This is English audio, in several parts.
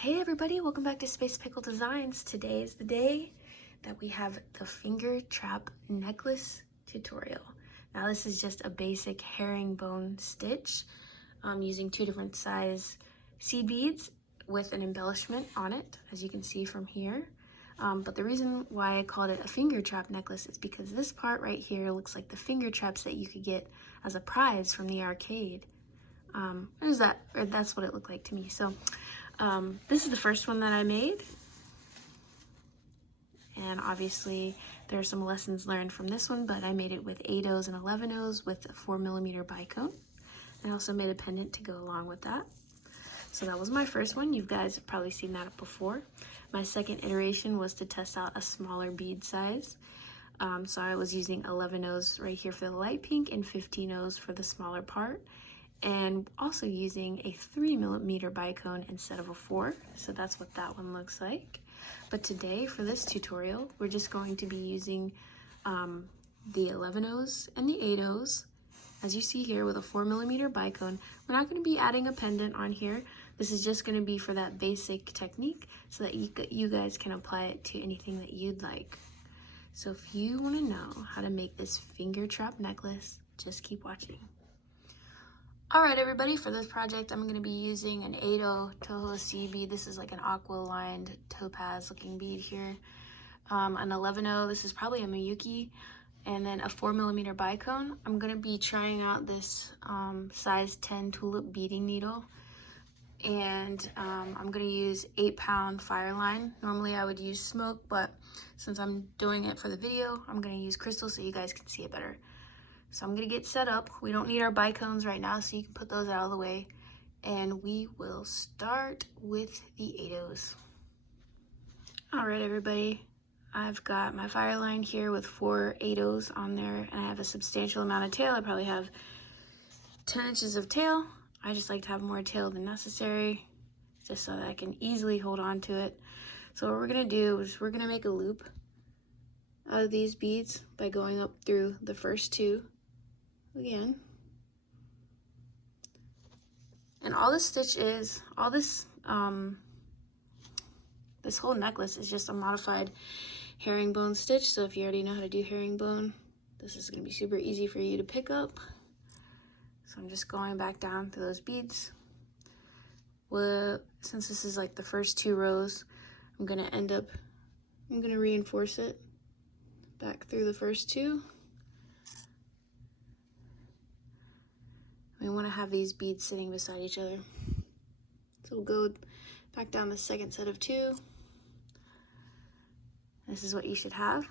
Hey everybody, welcome back to Space Pickle Designs. Today is the day that we have the finger trap necklace tutorial. Now this is just a basic herringbone stitch using two different size seed beads with an embellishment on it, as you can see from here. But the reason why I called it a finger trap necklace is because this part right here looks like the finger traps that you could get as a prize from the arcade. That's what it looked like to me. So this is the first one that I made, and obviously there are some lessons learned from this one, but I made it with 8/0s and 11/0s with a 4mm bicone. I also made a pendant to go along with that. So that was my first one. You guys have probably seen that before. My second iteration was to test out a smaller bead size. So I was using 11/0s right here for the light pink and 15/0s for the smaller part, and also using a 3mm bicone instead of a 4. So that's what that one looks like. But today for this tutorial, we're just going to be using the 11/0s and the 8/0s, as you see here, with a 4mm bicone. We're not going to be adding a pendant on here. This is just going to be for that basic technique so that you guys can apply it to anything that you'd like. So if you want to know how to make this finger trap necklace, just keep watching. Alright everybody, for this project I'm going to be using an 8/0 Toho seed bead. This is like an aqua lined topaz looking bead here. An 11/0, this is probably a Miyuki, and then a 4mm bicone. I'm going to be trying out this size 10 tulip beading needle, and I'm going to use 8-pound Fireline. Normally I would use smoke, but since I'm doing it for the video, I'm going to use crystal so you guys can see it better. So I'm gonna get set up. We don't need our bicones right now, so you can put those out of the way. And we will start with the 8/0s. All right, everybody. I've got my Fireline here with 4 8/0s on there, and I have a substantial amount of tail. I probably have 10 inches of tail. I just like to have more tail than necessary, just so that I can easily hold on to it. So what we're gonna do is we're gonna make a loop out of these beads by going up through the first 2 again. And all this stitch is, this whole necklace is just a modified herringbone stitch. So if you already know how to do herringbone, this is going to be super easy for you to pick up. So I'm just going back down through those beads. Well, since this is like the first 2 rows, I'm going to reinforce it back through the first 2. We want to have these beads sitting beside each other. So we'll go back down the second set of 2. This is what you should have.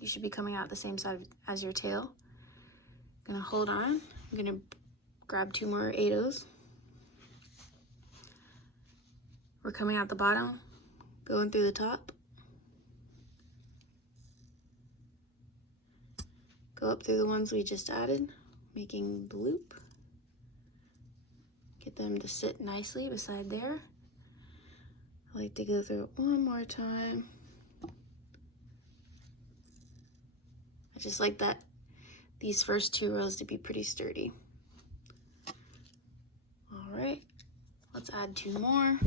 You should be coming out the same side as your tail. I'm gonna hold on. I'm gonna grab 2 more 8/0s. We're coming out the bottom, going through the top. Go up through the ones we just added, making the loop. Get them to sit nicely beside there. I like to go through it one more time. I just like these first 2 rows to be pretty sturdy. All right, let's add 2 more.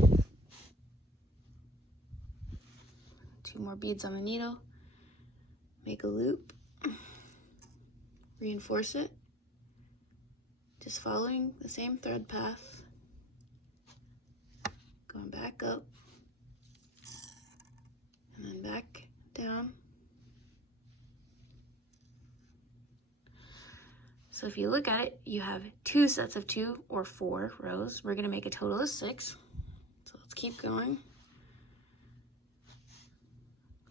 2 more beads on the needle. Make a loop. Reinforce it. Just following the same thread path, going back up, and then back down. So if you look at it, you have 2 sets of 2 or 4 rows. We're gonna make a total of 6. So let's keep going.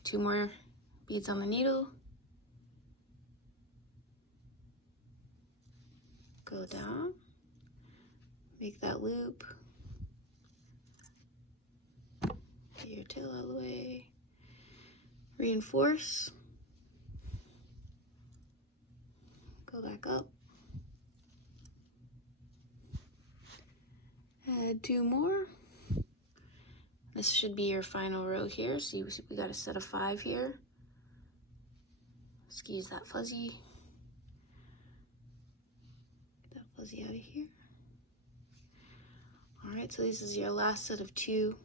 2 more beads on the needle. Go down, make that loop, get your tail out of the way, reinforce, go back up, add 2 more. This should be your final row here. So we got a set of 5 here. Squeeze that fuzzy. Out of here. All All right, so this is your last set of 2.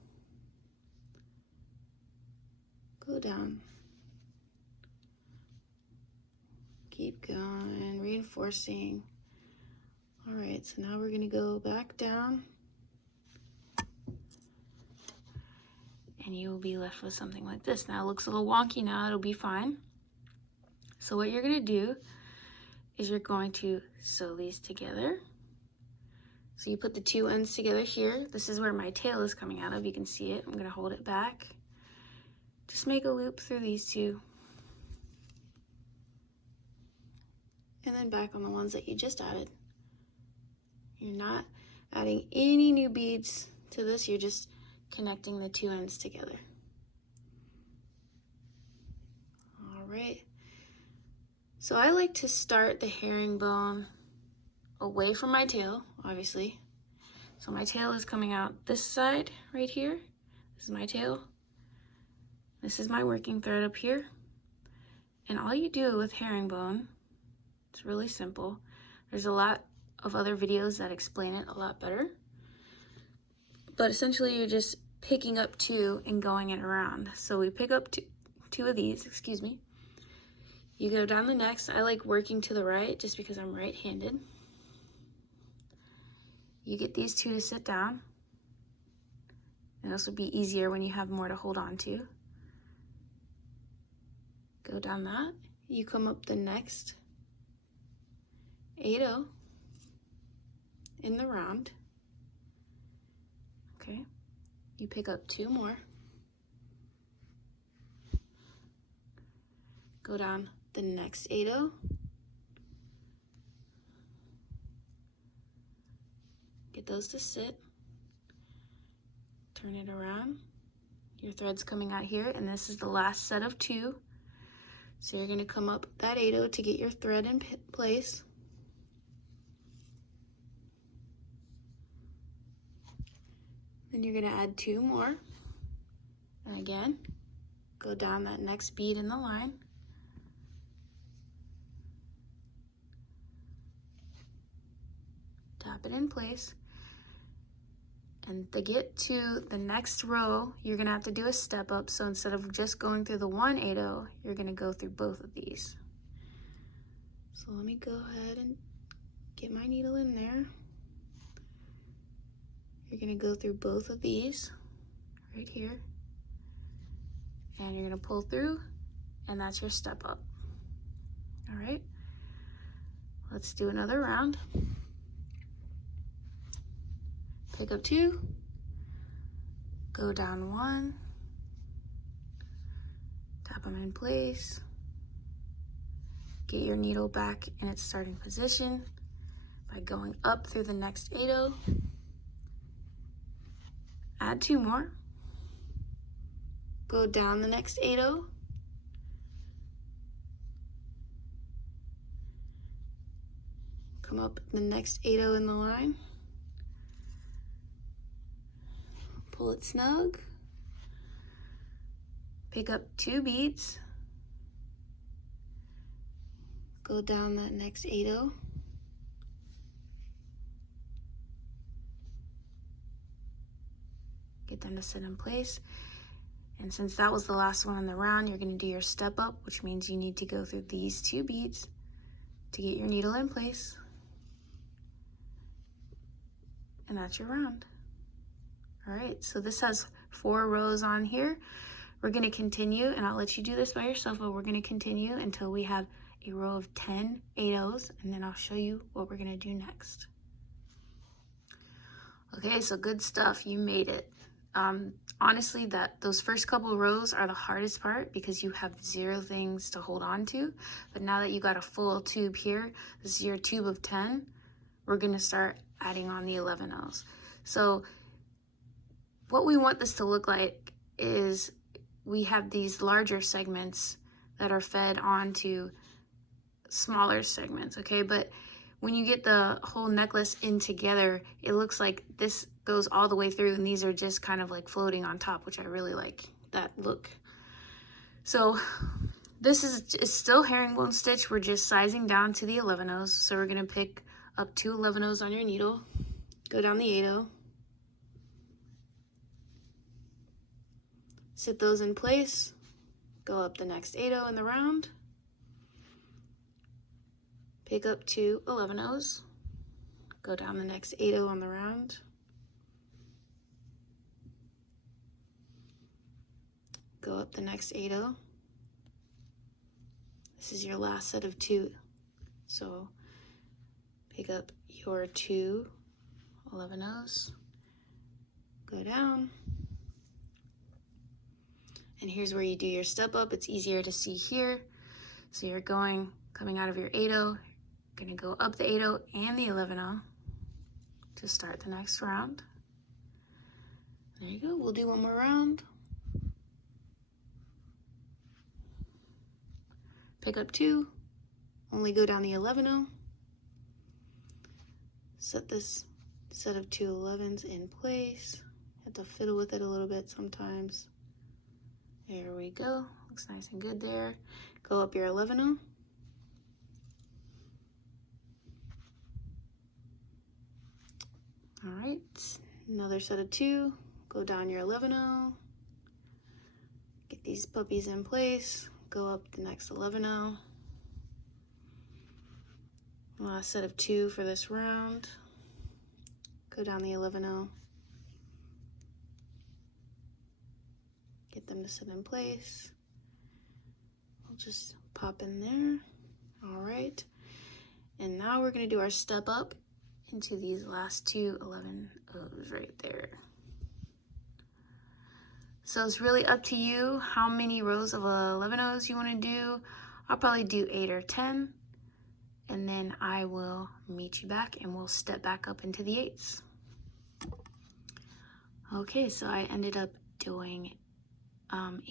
Go down. Keep going, reinforcing. All right, so now we're gonna go back down, and you will be left with something like this. Now it looks a little wonky now, it'll be fine. So what you're gonna do is you're going to sew these together. So you put the 2 ends together here. This is where my tail is coming out of, you can see it. I'm gonna hold it back. Just make a loop through these 2. And then back on the ones that you just added. You're not adding any new beads to this, you're just connecting the 2 ends together. All right. So I like to start the herringbone away from my tail, obviously. So my tail is coming out this side right here. This is my tail. This is my working thread up here. And all you do with herringbone, it's really simple. There's a lot of other videos that explain it a lot better. But essentially you're just picking up 2 and going it around. So we pick up two of these, excuse me. You go down the next. I like working to the right just because I'm right-handed. You get these 2 to sit down. And this will be easier when you have more to hold on to. Go down that. You come up the next 8-0 in the round. Okay. You pick up 2 more. Go down the next 8-0. Get those to sit. Turn it around. Your thread's coming out here, and this is the last set of 2. So you're going to come up that 8-0 to get your thread in place. Then you're going to add 2 more. And again, go down that next bead in the line. Tap it in place. And to get to the next row, you're gonna have to do a step up. So instead of just going through the 1 8-0, you're gonna go through both of these. So let me go ahead and get my needle in there. You're gonna go through both of these right here. And you're gonna pull through, and that's your step up. All right, let's do another round. Pick up 2, go down 1, tap them in place, get your needle back in its starting position by going up through the next 8-0, add 2 more, go down the next 8-0, come up the next 8-0 in the line, pull it snug, pick up 2 beads, go down that next 8-0, get them to sit in place. And since that was the last one in the round, you're going to do your step up, which means you need to go through these 2 beads to get your needle in place. And that's your round. All right, so this has 4 rows on here. We're gonna continue, and I'll let you do this by yourself, but we're gonna continue until we have a row of 10 8-0s, and then I'll show you what we're gonna do next. Okay, so good stuff, you made it. Honestly, those first couple rows are the hardest part because you have 0 things to hold on to, but now that you got a full tube here, this is your tube of 10, we're gonna start adding on the 11-0s. So what we want this to look like is we have these larger segments that are fed onto smaller segments, okay? But when you get the whole necklace in together, it looks like this goes all the way through and these are just kind of like floating on top, which I really like that look. So this is still herringbone stitch. We're just sizing down to the 11-0s. So we're gonna pick up 2 11-0s on your needle, go down the 8-0, Sit those in place, go up the next 8-0 in the round, pick up 2 11-0s, go down the next 8-0 on the round, go up the next 8-0. This is your last set of 2, so pick up your 2 11-0s, go down, and here's where you do your step up. It's easier to see here. So you're coming out of your 8-0, gonna go up the 8-0 and the 11-0 to start the next round. There you go, we'll do one more round. Pick up 2, only go down the 11-0. Set this set of 2 11s in place. Have to fiddle with it a little bit sometimes. There we go, looks nice and good there. Go up your 11-0. All right, another set of 2, go down your 11-0. Get these puppies in place, go up the next 11-0. Last set of 2 for this round. Go down the 11-0. Get them to sit in place. We'll just pop in there. All right. And now we're going to do our step up into these last 2 11-0s right there. So it's really up to you how many rows of 11-0s you want to do. I'll probably do 8 or 10. And then I will meet you back and we'll step back up into the 8s. Okay, so I ended up doing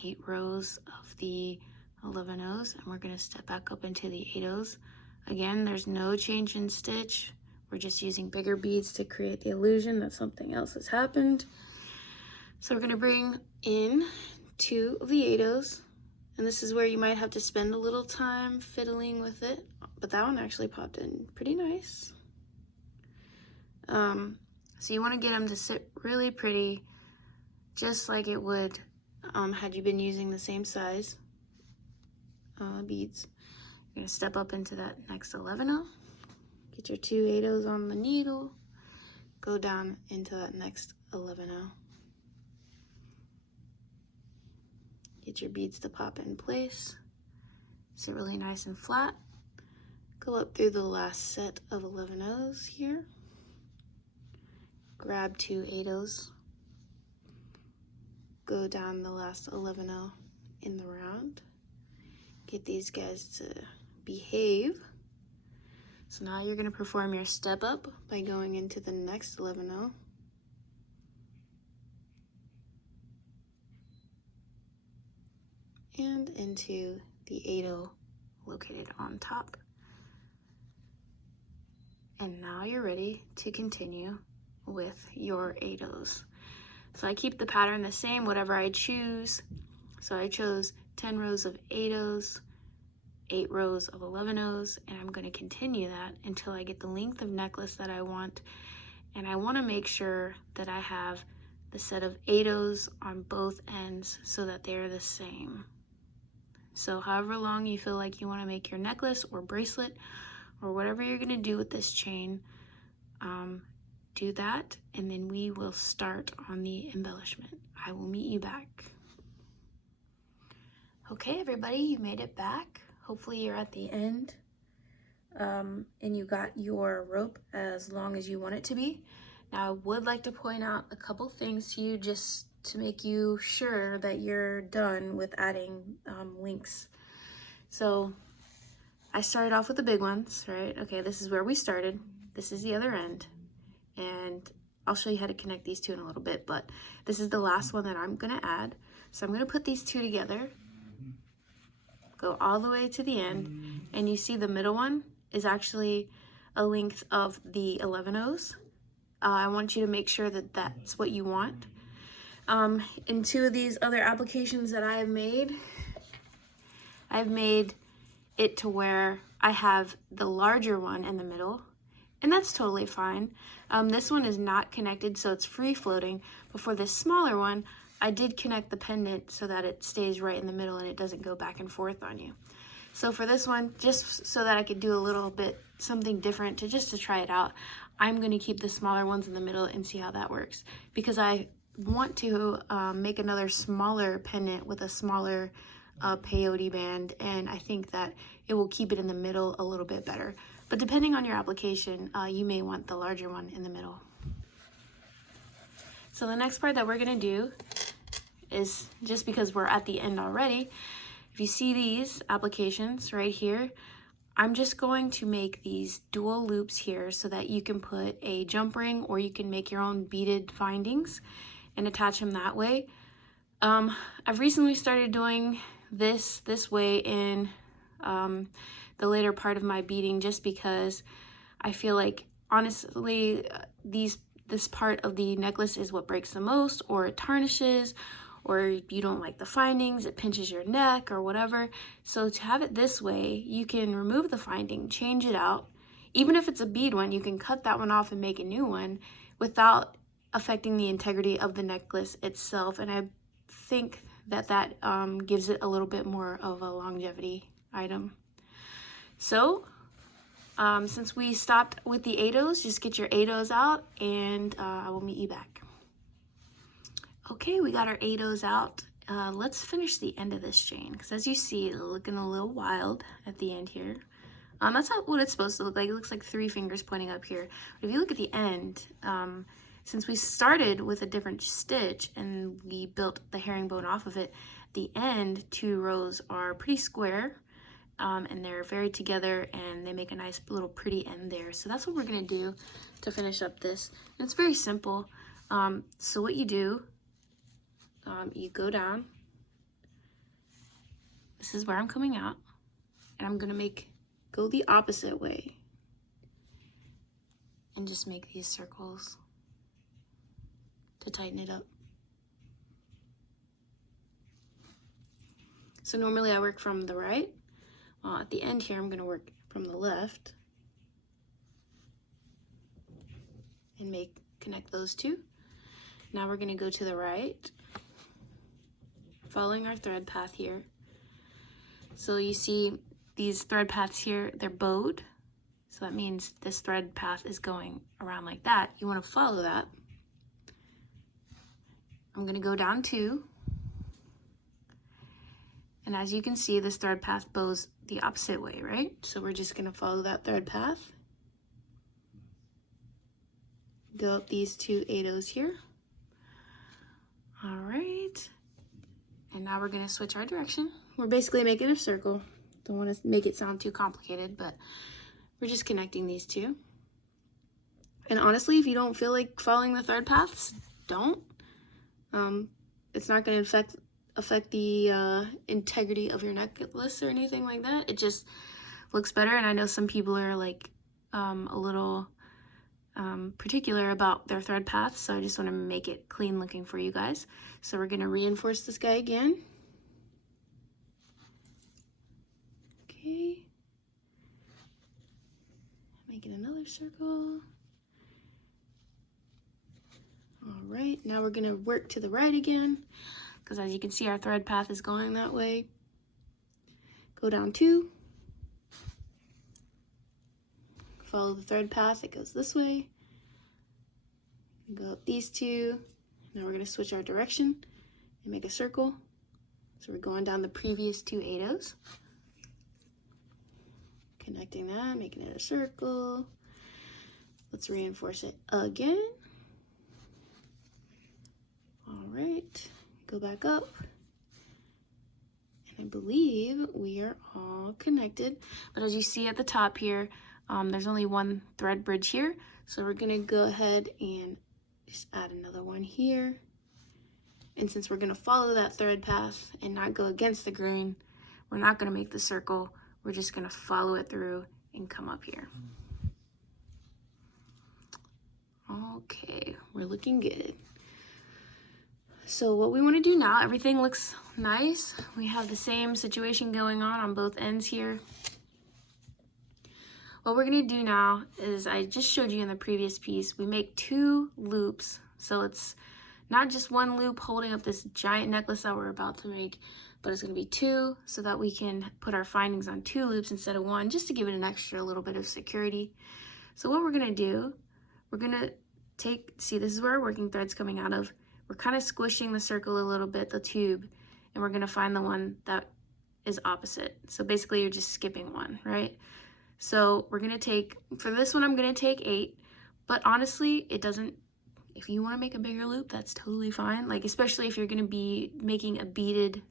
8 rows of the 11-0s, and we're gonna step back up into the 8-0s. Again, there's no change in stitch. We're just using bigger beads to create the illusion that something else has happened. So we're gonna bring in 2 of the 8-0s, and this is where you might have to spend a little time fiddling with it, but that one actually popped in pretty nice. So you want to get them to sit really pretty, just like it would had you been using the same size beads. You're going to step up into that next 11-0, get your 2 8-0s on the needle, go down into that next 11-0. Get your beads to pop in place, sit really nice and flat. Go up through the last set of 11-0s here. Grab 2 8-0s. Go down the last 11-0 in the round. Get these guys to behave. So now you're going to perform your step up by going into the next 11-0. And into the 8-0 located on top. And now you're ready to continue with your 8-0s. So I keep the pattern the same, whatever I choose. So I chose 10 rows of 8-0s, 8 rows of 11-0s, and I'm going to continue that until I get the length of necklace that I want. And I want to make sure that I have the set of 8-0s on both ends so that they're the same. So however long you feel like you want to make your necklace or bracelet or whatever you're going to do with this chain, do that, and then we will start on the embellishment. I will meet you back. Okay, everybody, you made it back. Hopefully you're at the end and you got your rope as long as you want it to be. Now I would like to point out a couple things to you just to make you sure that you're done with adding links. So I started off with the big ones, right? Okay, this is where we started. This is the other end. And I'll show you how to connect these two in a little bit, but this is the last one that I'm gonna add. So I'm gonna put these two together, go all the way to the end, and you see the middle one is actually a length of the 11-0s. I want you to make sure that that's what you want. In 2 of these other applications that I've made it to where I have the larger one in the middle, and that's totally fine. This one is not connected, so it's free floating, but for this smaller one, I did connect the pendant so that it stays right in the middle and it doesn't go back and forth on you. So for this one, just so that I could do a little bit something different just to try it out, I'm going to keep the smaller ones in the middle and see how that works, because I want to make another smaller pendant with a smaller peyote band, and I think that it will keep it in the middle a little bit better. But depending on your application, you may want the larger one in the middle. So the next part that we're going to do is, just because we're at the end already, if you see these applications right here, I'm just going to make these dual loops here so that you can put a jump ring, or you can make your own beaded findings and attach them that way. I've recently started doing this way in the later part of my beading, just because I feel like, honestly, this part of the necklace is what breaks the most, or it tarnishes, or you don't like the findings, it pinches your neck or whatever. So to have it this way, you can remove the finding, change it out. Even if it's a bead one, you can cut that one off and make a new one without affecting the integrity of the necklace itself. And I think that gives it a little bit more of a longevity item. So since we stopped with the 8/0s, just get your 8/0s out, and I will meet you back. Okay, we got our 8/0s out. Let's finish the end of this chain, because as you see, it's looking a little wild at the end here. That's not what it's supposed to look like. It looks like 3 fingers pointing up here. But if you look at the end, since we started with a different stitch and we built the herringbone off of it, the end 2 rows are pretty square, and they're very together, and they make a nice little pretty end there. So that's what we're gonna do to finish up this. And it's very simple. So what you do, you go down. This is where I'm coming out, and I'm gonna go the opposite way and just make these circles to tighten it up. So normally I work from the right. At the end here, I'm gonna work from the left and connect those two. Now we're gonna go to the right, following our thread path here. So you see these thread paths here, they're bowed. So that means this thread path is going around like that. You want to follow that. I'm going to go down 2. And as you can see, this thread path bows the opposite way, right? So we're just going to follow that thread path. Go up these 2 8/0s here. All right. And now we're gonna switch our direction. We're basically making a circle. Don't want to make it sound too complicated, but we're just connecting these 2. And honestly, if you don't feel like following the thread paths, don't. It's not gonna affect the integrity of your necklace or anything like that. It just looks better. And I know some people are like a little particular about their thread paths, so I just want to make it clean looking for you guys. So we're going to reinforce this guy again. Okay. Making another circle. All right, now we're going to work to the right again, because as you can see, our thread path is going that way. Go down 2. Follow the thread path, it goes this way. Go up these 2. Now we're going to switch our direction and make a circle. So we're going down the previous 2 8/0s. Connecting that, making it a circle. Let's reinforce it again. All right, go back up. And I believe we are all connected. But as you see at the top here, there's only 1 thread bridge here, so we're gonna go ahead and just add another one here. And since we're gonna follow that thread path and not go against the grain, we're not gonna make the circle, we're just gonna follow it through and come up here. Okay, we're looking good. So what we wanna do now, everything looks nice. We have the same situation going on both ends here. What we're gonna do now is, I just showed you in the previous piece, we make 2 loops. So it's not just one loop holding up this giant necklace that we're about to make, but it's going to be 2 so that we can put our findings on 2 loops instead of 1, just to give it an extra little bit of security. So what we're going to do, we're going to see, this is where our working thread's coming out of. We're kind of squishing the circle a little bit, the tube, and we're going to find the one that is opposite. So basically you're just skipping 1, right? So we're going to take, for this one I'm going to take 8, but honestly it doesn't, if you want to make a bigger loop, that's totally fine. Like, especially if you're going to be making a beaded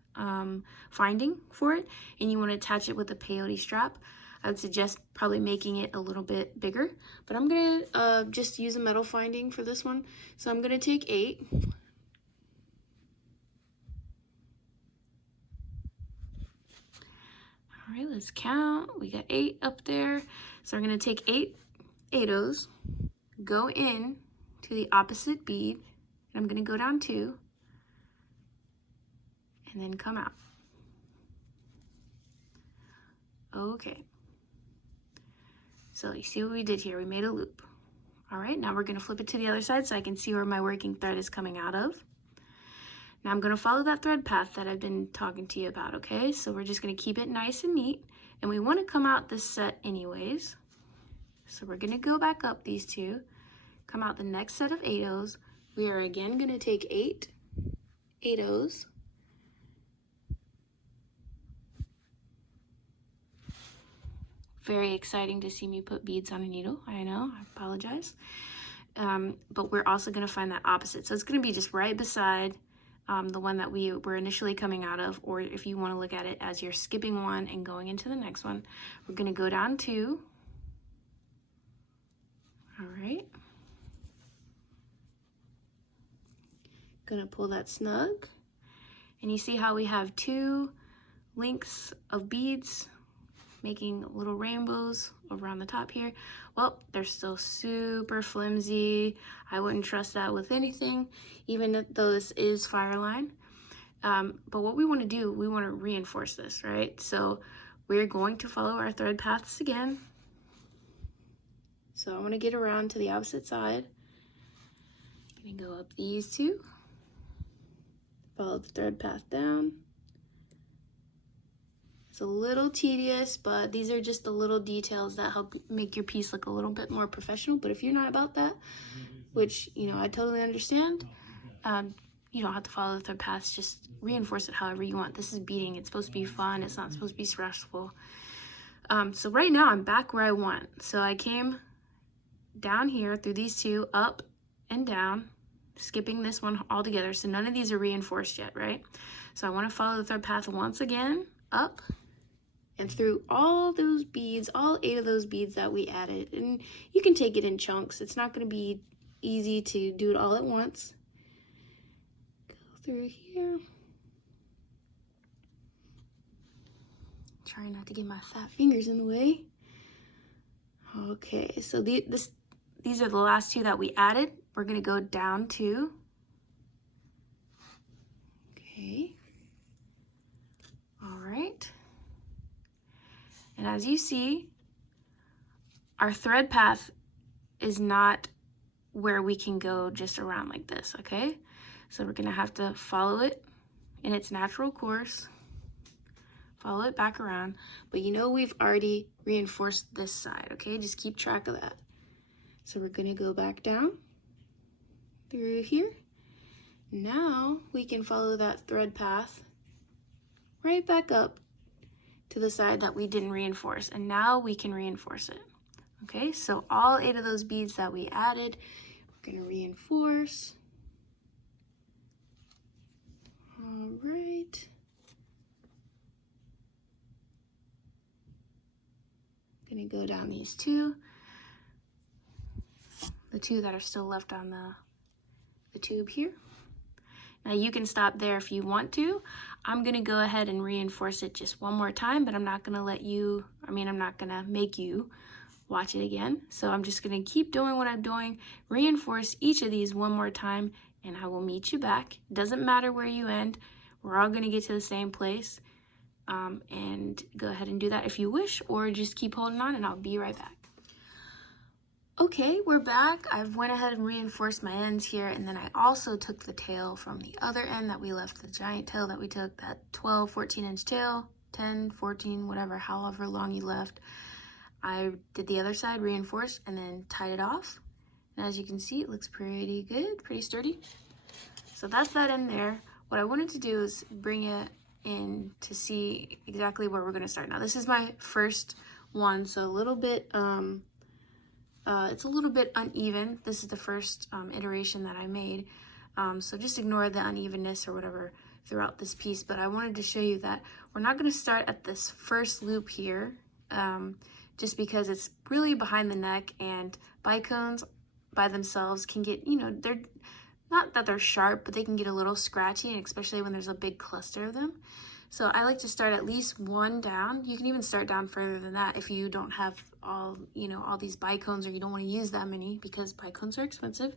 finding for it and you want to attach it with a peyote strap, I would suggest probably making it a little bit bigger. But I'm going to just use a metal finding for this one. So I'm going to take 8. All right, let's count. We got 8 up there. So we're going to take 8 8-ohs, go in to the opposite bead, and I'm going to go down 2, and then come out. Okay. So you see what we did here? We made a loop. All right, now we're going to flip it to the other side so I can see where my working thread is coming out of. Now I'm going to follow that thread path that I've been talking to you about, okay? So we're just going to keep it nice and neat, and we want to come out this set anyways. So we're going to go back up these 2, come out the next set of 8-ohs. We are again going to take 8 8-ohs. Very exciting to see me put beads on a needle. I know, I apologize. But we're also going to find that opposite. So it's going to be just right beside the one that we were initially coming out of, or if you want to look at it as you're skipping 1 and going into the next one, we're going to go down 2. All right. Going to pull that snug. And you see how we have 2 lengths of beads making little rainbows around the top here. Well, they're still super flimsy. I wouldn't trust that with anything, even though this is Fireline. But what we want to do, we want to reinforce this, right? So we're going to follow our thread paths again. So I want to get around to the opposite side. I'm going to go up these 2, follow the thread path down. It's a little tedious, but these are just the little details that help make your piece look a little bit more professional. But if you're not about that, which, you know, I totally understand, you don't have to follow the thread paths, just reinforce it however you want. This is beading. It's supposed to be fun. It's not supposed to be stressful. So right now I'm back where I want. So I came down here through these 2, up and down, skipping this one altogether. So none of these are reinforced yet, right? So I want to follow the thread path once again, up and through all those beads, all 8 of those beads that we added. And you can take it in chunks. It's not going to be easy to do it all at once. Go through here. Try not to get my fat fingers in the way. Okay, so these are the last 2 that we added. We're going to go down 2. Okay. All right. And as you see, our thread path is not where we can go just around like this, okay? So we're going to have to follow it in its natural course, follow it back around, but you know we've already reinforced this side, okay? Just keep track of that. So we're going to go back down through here. Now we can follow that thread path right back up to the side that we didn't reinforce, and now we can reinforce it. Okay, so all 8 of those beads that we added, we're going to reinforce. All right. Going to go down these 2, the 2 that are still left on the tube here. Now you can stop there if you want to. I'm gonna go ahead and reinforce it just one more time, but I'm not gonna I'm not gonna make you watch it again. So I'm just gonna keep doing what I'm doing, reinforce each of these one more time, and I will meet you back. It doesn't matter where you end. We're all gonna get to the same place. And go ahead and do that if you wish, or just keep holding on and I'll be right back. Okay, we're back. I've went ahead and reinforced my ends here, and then I also took the tail from the other end that we left, the giant tail that we took, that 12, 14-inch tail, 10, 14, whatever, however long you left. I did the other side, reinforced, and then tied it off. And as you can see, it looks pretty good, pretty sturdy. So that's that in there. What I wanted to do is bring it in to see exactly where we're gonna start. Now, this is my first one, so a little bit, it's a little bit uneven. This is the first iteration that I made. So just ignore the unevenness or whatever throughout this piece. But I wanted to show you that we're not going to start at this first loop here, just because it's really behind the neck, and bicones by themselves can get, you know, they're not that they're sharp, but they can get a little scratchy, and especially when there's a big cluster of them. So I like to start at least one down. You can even start down further than that if you don't have all, you know, all these bicones, or you don't want to use that many because bicones are expensive.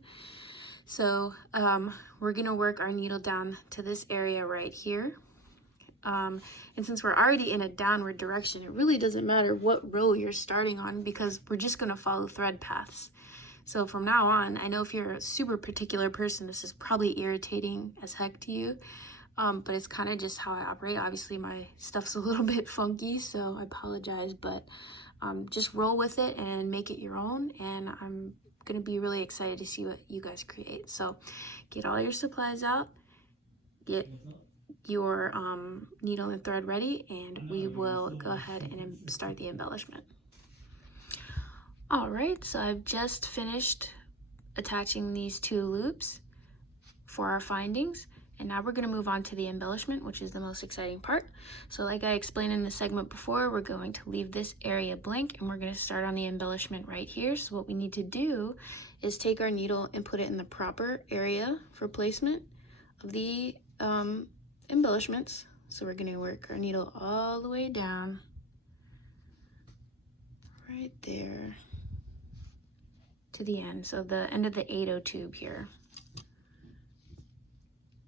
So we're gonna work our needle down to this area right here. And since we're already in a downward direction, it really doesn't matter what row you're starting on, because we're just gonna follow thread paths. So from now on, I know if you're a super particular person, this is probably irritating as heck to you. But it's kind of just how I operate. Obviously, my stuff's a little bit funky, so I apologize, but just roll with it and make it your own, and I'm gonna be really excited to see what you guys create. So get all your supplies out, get your needle and thread ready, and we will go ahead and start the embellishment. All right, so I've just finished attaching these 2 loops for our findings. And now we're going to move on to the embellishment, which is the most exciting part. So like I explained in the segment before, we're going to leave this area blank, and we're going to start on the embellishment right here. So what we need to do is take our needle and put it in the proper area for placement of the embellishments. So we're going to work our needle all the way down, right there, to the end. So the end of the 8/0 tube here.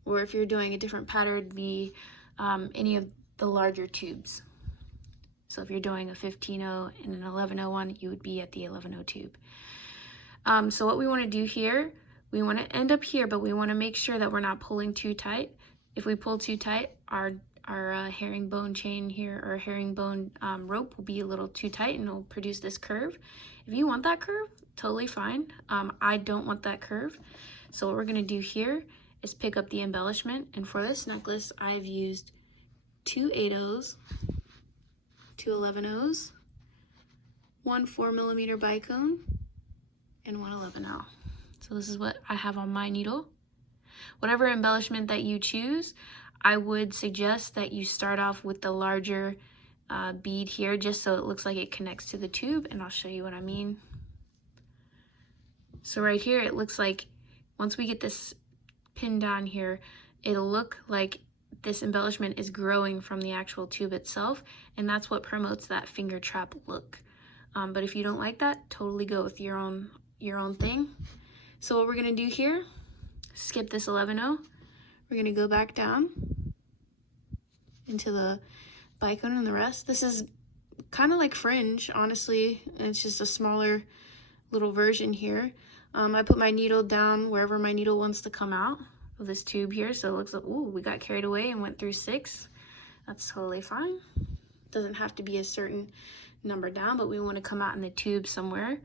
Or if you're doing a different pattern, it'd be any of the larger tubes. So if you're doing a 15/0 and an 11/0 one, you would be at the 11/0 tube. So what we want to do here, we want to end up here, but we want to make sure that we're not pulling too tight. If we pull too tight, our herringbone chain here, or herringbone rope, will be a little too tight, and it'll produce this curve. If you want that curve, totally fine. I don't want that curve. So what we're going to do here is pick up the embellishment, and for this necklace I've used 2 8/0s, 2 11/0s, 1 4mm bicone, and 1 11/0. So this is what I have on my needle. Whatever embellishment that you choose, I would suggest that you start off with the larger bead here, just so it looks like it connects to the tube, and I'll show you what I mean. So right here, it looks like once we get this pin down here, it'll look like this embellishment is growing from the actual tube itself, and that's what promotes that finger trap look. But if you don't like that, totally go with your own thing. So what we're gonna do here, skip this 11/0. We're gonna go back down into the bicone and the rest. This is kind of like fringe, honestly. It's just a smaller little version here. I put my needle down wherever my needle wants to come out of this tube here, so it looks like, ooh, we got carried away and went through 6. That's totally fine. Doesn't have to be a certain number down, but we want to come out in the tube somewhere.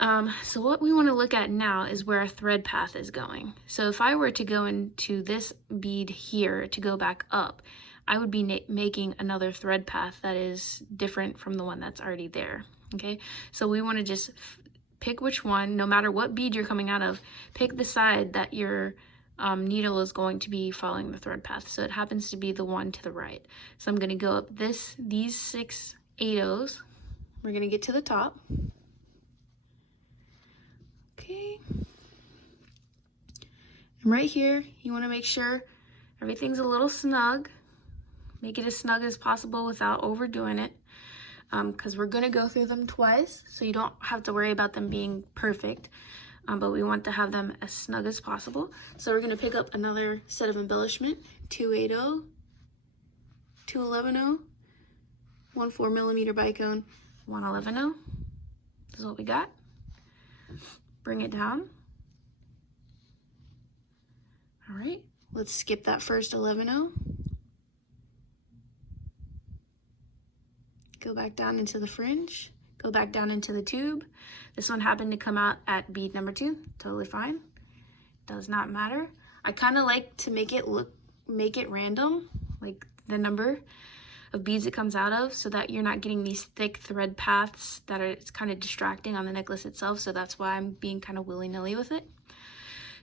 So what we want to look at now is where our thread path is going. So if I were to go into this bead here to go back up, I would be making another thread path that is different from the one that's already there. Okay, so we want to just pick which one, no matter what bead you're coming out of, pick the side that your needle is going to be following the thread path. So it happens to be the one to the right. So I'm going to go up these 6 8/0s. We're going to get to the top. Okay. And right here, you want to make sure everything's a little snug. Make it as snug as possible without overdoing it, because we're going to go through them twice, so you don't have to worry about them being perfect, but we want to have them as snug as possible. So we're going to pick up another set of embellishment, 2 8/0, 2 11/0, 1 4mm bicone, 1 11/0. This is what we got. bring it down. All right, let's skip that first 11-0. Go back down into the fringe, go back down into the tube. This one happened to come out at bead number 2, totally fine. Does not matter. I kind of like to make it random, like the number of beads it comes out of, so that you're not getting these thick thread paths that are, it's kind of distracting on the necklace itself. So that's why I'm being kind of willy-nilly with it.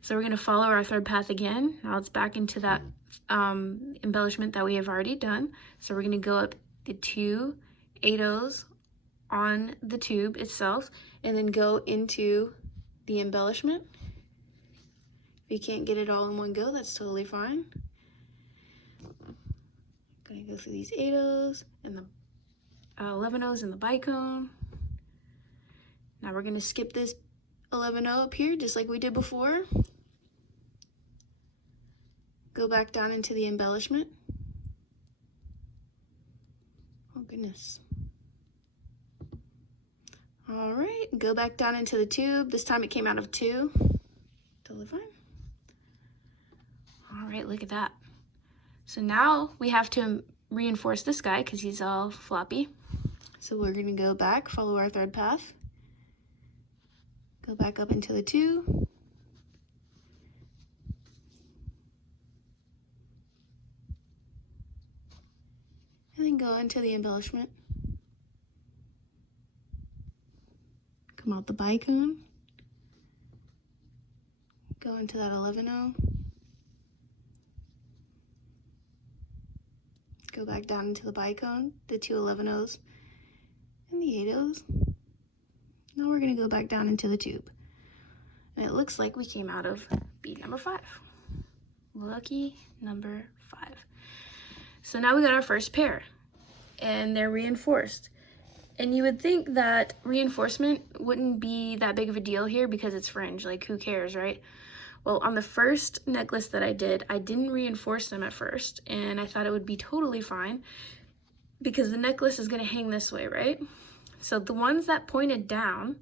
So we're going to follow our thread path again. Now it's back into that embellishment that we have already done. So we're going to go up the 2 8/0s on the tube itself and then go into the embellishment. If you can't get it all in one go, that's totally fine. I'm going to go through these 8/0s and the 11/0s and the bicone. Now we're going to skip this 11/0 up here just like we did before. Go back down into the embellishment. Oh goodness. All right, go back down into the tube. This time it came out of 2. Totally fine. All right, look at that. So now we have to reinforce this guy because he's all floppy. So we're gonna go back, follow our thread path. Go back up into the 2. And then go into the embellishment. Come out the bicone. Go into that 11/0. Go back down into the bicone, the 2 11/0s and the 8/0s. Now we're gonna go back down into the tube. And it looks like we came out of bead number 5. Lucky number 5. So now we got our first pair and they're reinforced. And you would think that reinforcement wouldn't be that big of a deal here because it's fringe, like who cares, right? Well, on the first necklace that I did, I didn't reinforce them at first, and I thought it would be totally fine because the necklace is gonna hang this way, right? So the ones that pointed down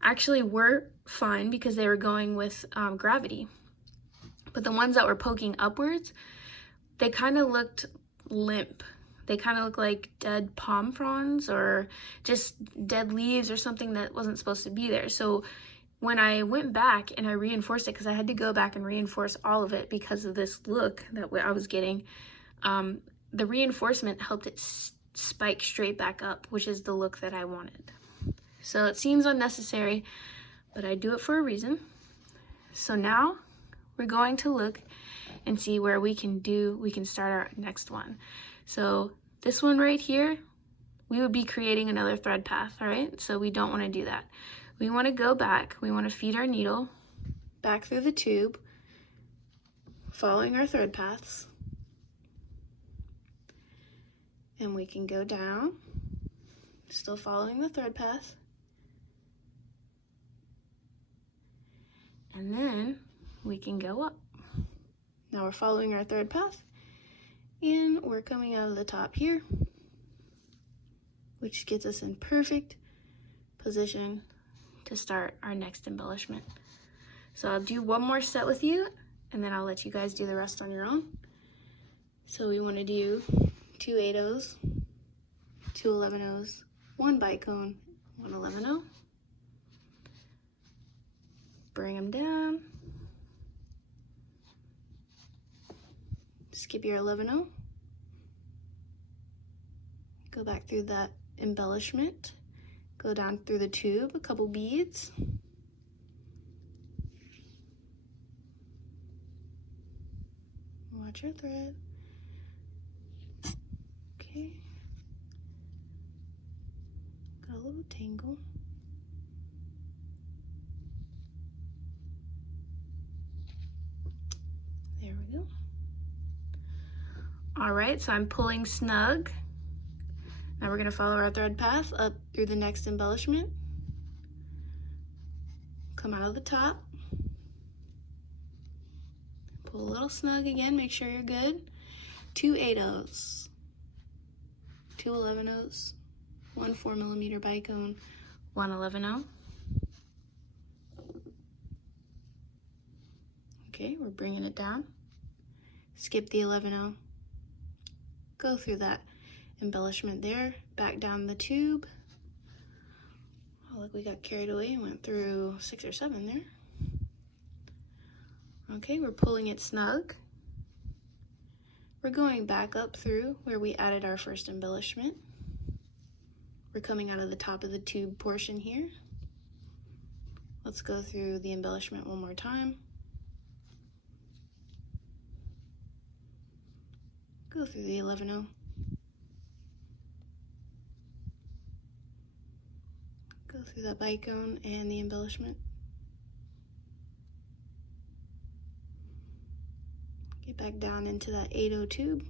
actually were fine because they were going with gravity. But the ones that were poking upwards, they kind of looked limp. They kind of look like dead palm fronds or just dead leaves or something that wasn't supposed to be there. So when I went back and I reinforced it, because I had to go back and reinforce all of it because of this look that I was getting, the reinforcement helped it spike straight back up, which is the look that I wanted. So it seems unnecessary, but I do it for a reason. So now we're going to look and see where we can start our next one. So this one right here, we would be creating another thread path, all right? So we don't want to do that. We want to go back, we want to feed our needle back through the tube, following our thread paths. And we can go down, still following the thread path. And then we can go up. Now we're following our thread path. And we're coming out of the top here, which gets us in perfect position to start our next embellishment. So I'll do one more set with you and then I'll let you guys do the rest on your own. So we want to do 2 8/0s, 2 11/0s, 1 bicone, 1 11/0. Bring them down. Skip your 11/0. Go back through that embellishment. Go down through the tube, a couple beads. Watch your thread. Okay. Got a little tangle. There we go. All right, so I'm pulling snug. Now we're gonna follow our thread path up through the next embellishment. Come out of the top. Pull a little snug again, make sure you're good. 2 8/0s, 2 11/0s, 1 4mm bicone, 1 11/0. Okay, we're bringing it down. Skip the 11-0. Go through that embellishment there, back down the tube. Oh, look, we got carried away and went through 6 or 7 there. Okay, we're pulling it snug. We're going back up through where we added our first embellishment. We're coming out of the top of the tube portion here. Let's go through the embellishment one more time. Go through the 11-0. Go through that bicone and the embellishment. Get back down into that 8-0 tube.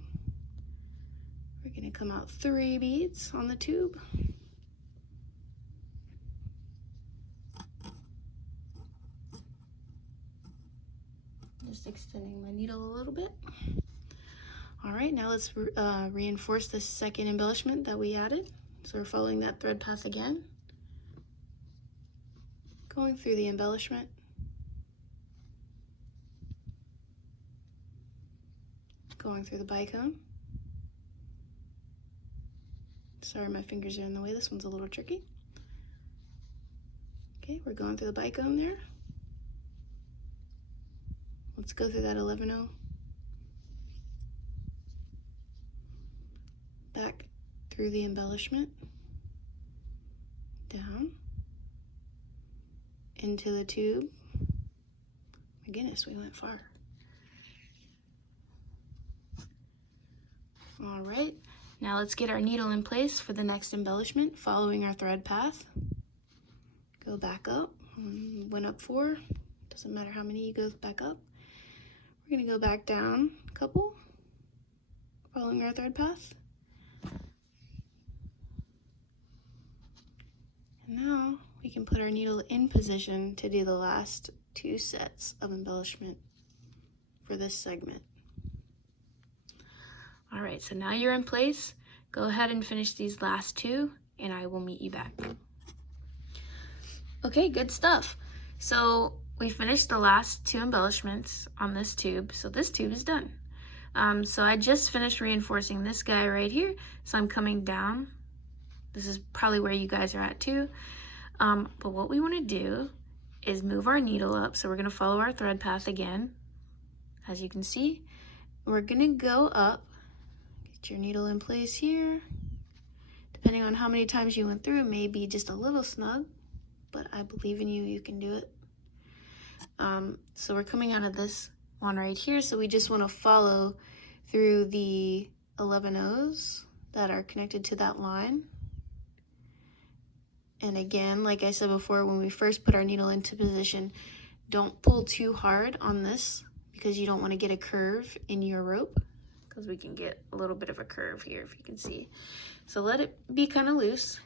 We're going to come out 3 beads on the tube. Just extending my needle a little bit. All right, now let's reinforce the second embellishment that we added. So we're following that thread path again. Going through the embellishment. Going through the bicone. Sorry, my fingers are in the way. This one's a little tricky. Okay, we're going through the bicone there. Let's go through that 11-0. Back through the embellishment. Down. Into the tube. My goodness, we went far. All right, now let's get our needle in place for the next embellishment, following our thread path. Go back up, went up 4, doesn't matter how many you go back up. We're gonna go back down a couple, following our thread path. And now we can put our needle in position to do the last 2 sets of embellishment for this segment. All right, so now you're in place. Go ahead and finish these last 2, and I will meet you back. Okay, good stuff. So we finished the last 2 embellishments on this tube, so this tube is done. So I just finished reinforcing this guy right here, so I'm coming down. This is probably where you guys are at too. But what we want to do is move our needle up, so we're going to follow our thread path again. As you can see, we're going to go up. Get your needle in place here. Depending on how many times you went through, it may be just a little snug, but I believe in you, you can do it. So we're coming out of this one right here, so we just want to follow through the 11-0s that are connected to that line. And again, like I said before, when we first put our needle into position, don't pull too hard on this because you don't want to get a curve in your rope, because we can get a little bit of a curve here, if you can see. So let it be kind of loose.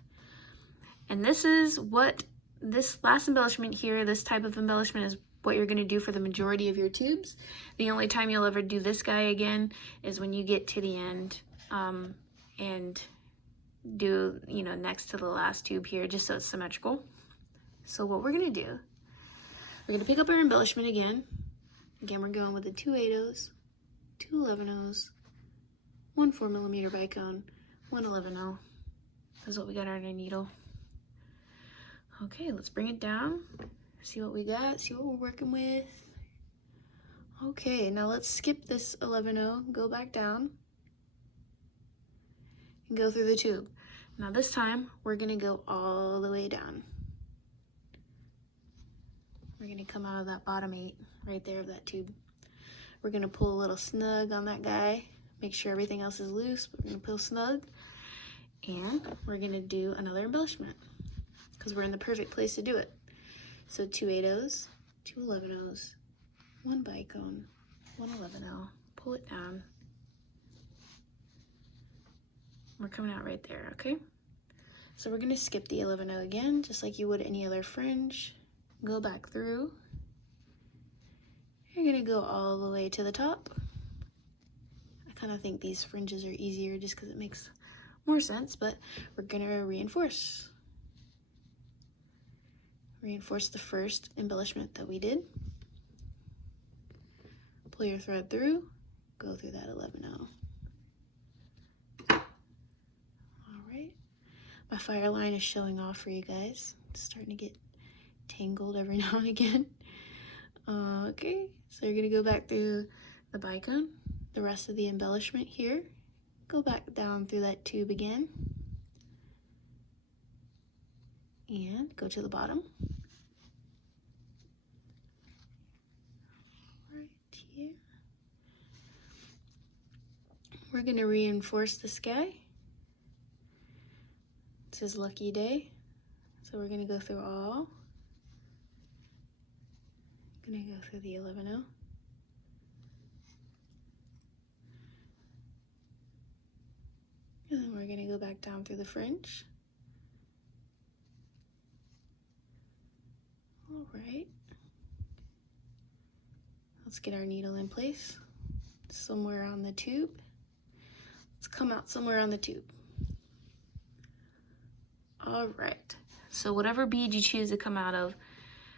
And this is what this last embellishment here, this type of embellishment, is what you're going to do for the majority of your tubes. The only time you'll ever do this guy again is when you get to the end and do, you know, next to the last tube here, just so it's symmetrical. So what we're going to do, we're going to pick up our embellishment again. Again, we're going with the 2 8-0s, 2 11-0s, 1 4mm bicone, 1 11-0. That's what we got on our needle. Okay, let's bring it down. See what we got, see what we're working with. Okay, now let's skip this 11-0, go back down, and go through the tube. Now this time, we're gonna go all the way down. We're gonna come out of that bottom 8, right there of that tube. We're gonna pull a little snug on that guy, make sure everything else is loose, but we're gonna pull snug, and we're gonna do another embellishment, because we're in the perfect place to do it. So 2 8-0s, 2 11-0s, 1 bicone, 1 11-0, pull it down. We're coming out right there, okay? So we're gonna skip the 11-0 again, just like you would any other fringe. Go back through. You're gonna go all the way to the top. I kind of think these fringes are easier just because it makes more sense, but we're gonna reinforce the first embellishment that we did. pull your thread through, go through that 11-0. Alright, my Fireline is showing off for you guys. It's starting to get tangled every now and again. Okay, so you're gonna go back through the bicone, the rest of the embellishment here, go back down through that tube again, and go to the bottom. Right here. We're gonna reinforce the sky. It says lucky day, so we're gonna go through all. Gonna go through the 11-0. And then we're gonna go back down through the fringe. All right. Let's get our needle in place somewhere on the tube. Let's come out somewhere on the tube. All right. So whatever bead you choose to come out of,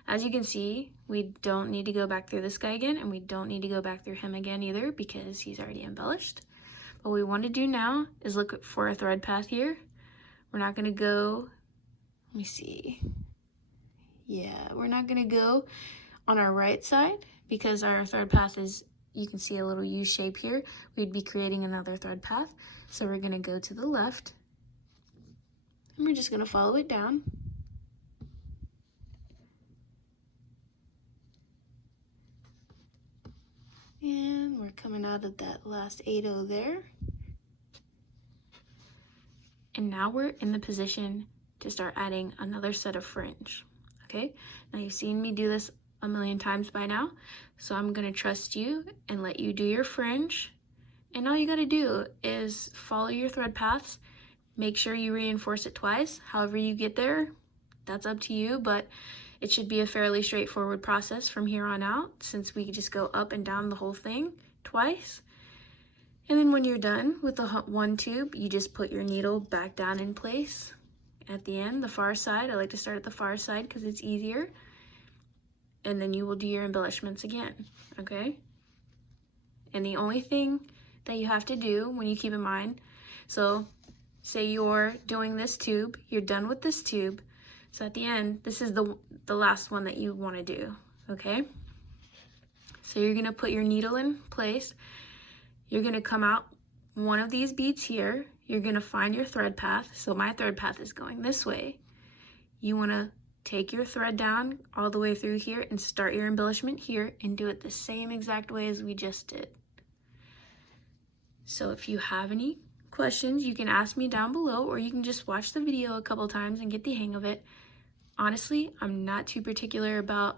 as you can see, we don't need to go back through this guy again, and we don't need to go back through him again either because he's already embellished. What we want to do now is look for a thread path here. We're not going to go, let me see. Yeah, we're not going to go on our right side because our thread path is, you can see a little U shape here. We'd be creating another thread path. So we're going to go to the left, and we're just going to follow it down. And we're coming out of that last 8-0 there. And now we're in the position to start adding another set of fringe. Okay, now you've seen me do this a million times by now, so I'm gonna trust you and let you do your fringe. And all you gotta do is follow your thread paths, make sure you reinforce it twice. However you get there, that's up to you, but it should be a fairly straightforward process from here on out, since we just go up and down the whole thing twice. And then when you're done with the one tube, you just put your needle back down in place at the end, the far side. I like to start at the far side because it's easier. And then you will do your embellishments again, okay? And the only thing that you have to do when you keep in mind, so say you're doing this tube, you're done with this tube, so at the end, this is the last one that you want to do, okay? So you're going to put your needle in place. You're going to come out one of these beads here. You're going to find your thread path. So my thread path is going this way. You want to take your thread down all the way through here and start your embellishment here and do it the same exact way as we just did. So if you have any questions, you can ask me down below, or you can just watch the video a couple times and get the hang of it. Honestly, I'm not too particular about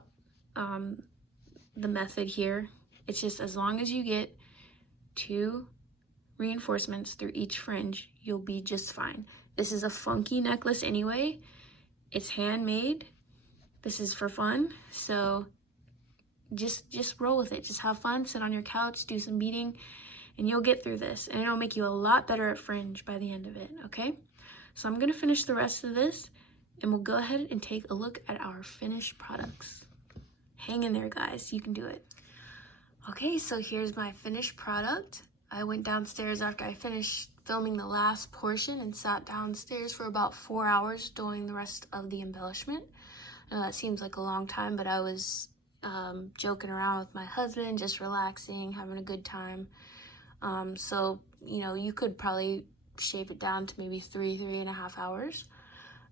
the method here. It's just as long as you get 2 reinforcements through each fringe, you'll be just fine. This is a funky necklace anyway. It's handmade. This is for fun. So just roll with it. Just have fun, sit on your couch, do some beading, and you'll get through this. And it'll make you a lot better at fringe by the end of it, okay? So I'm gonna finish the rest of this, and we'll go ahead and take a look at our finished products. Hang in there, guys, you can do it. Okay, so here's my finished product. I went downstairs after I finished filming the last portion and sat downstairs for about 4 hours doing the rest of the embellishment. I know that seems like a long time, but I was joking around with my husband, just relaxing, having a good time. So, you know, you could probably shape it down to maybe 3.5 hours.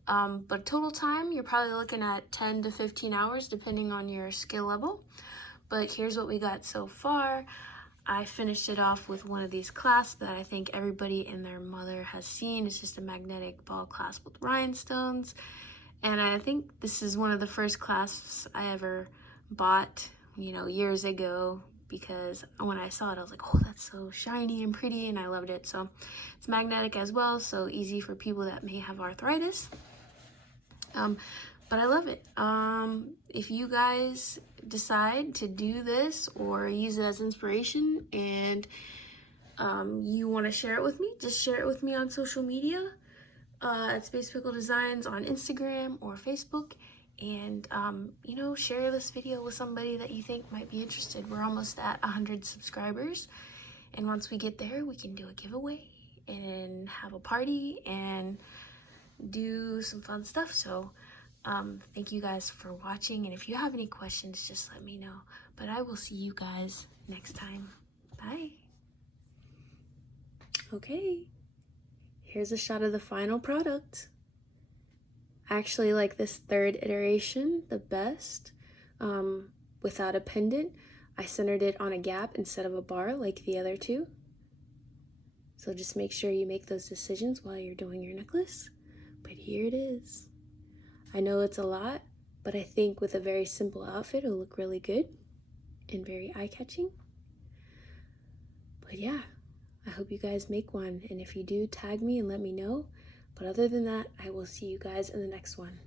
But total time, you're probably looking at 10 to 15 hours, depending on your skill level. But here's what we got so far. I finished it off with one of these clasps that I think everybody and their mother has seen. It's just a magnetic ball clasp with rhinestones. And I think this is one of the first clasps I ever bought, you know, years ago, because when I saw it, I was like, oh, that's so shiny and pretty, and I loved it. So it's magnetic as well, so easy for people that may have arthritis. But I love it. If you guys decide to do this or use it as inspiration and you want to share it with me, just share it with me on social media at Space Pickle Designs on Instagram or Facebook, and you know, share this video with somebody that you think might be interested. We're almost at 100 subscribers, and once we get there, we can do a giveaway and have a party and do some fun stuff. So thank you guys for watching, and if you have any questions, just let me know. But I will see you guys next time. Bye. Okay, here's a shot of the final product. I actually like this third iteration the best. Without a pendant, I centered it on a gap instead of a bar like the other two. So just make sure you make those decisions while you're doing your necklace. But here it is. I know it's a lot, but I think with a very simple outfit, it'll look really good and very eye-catching. But yeah, I hope you guys make one. And if you do, tag me and let me know. But other than that, I will see you guys in the next one.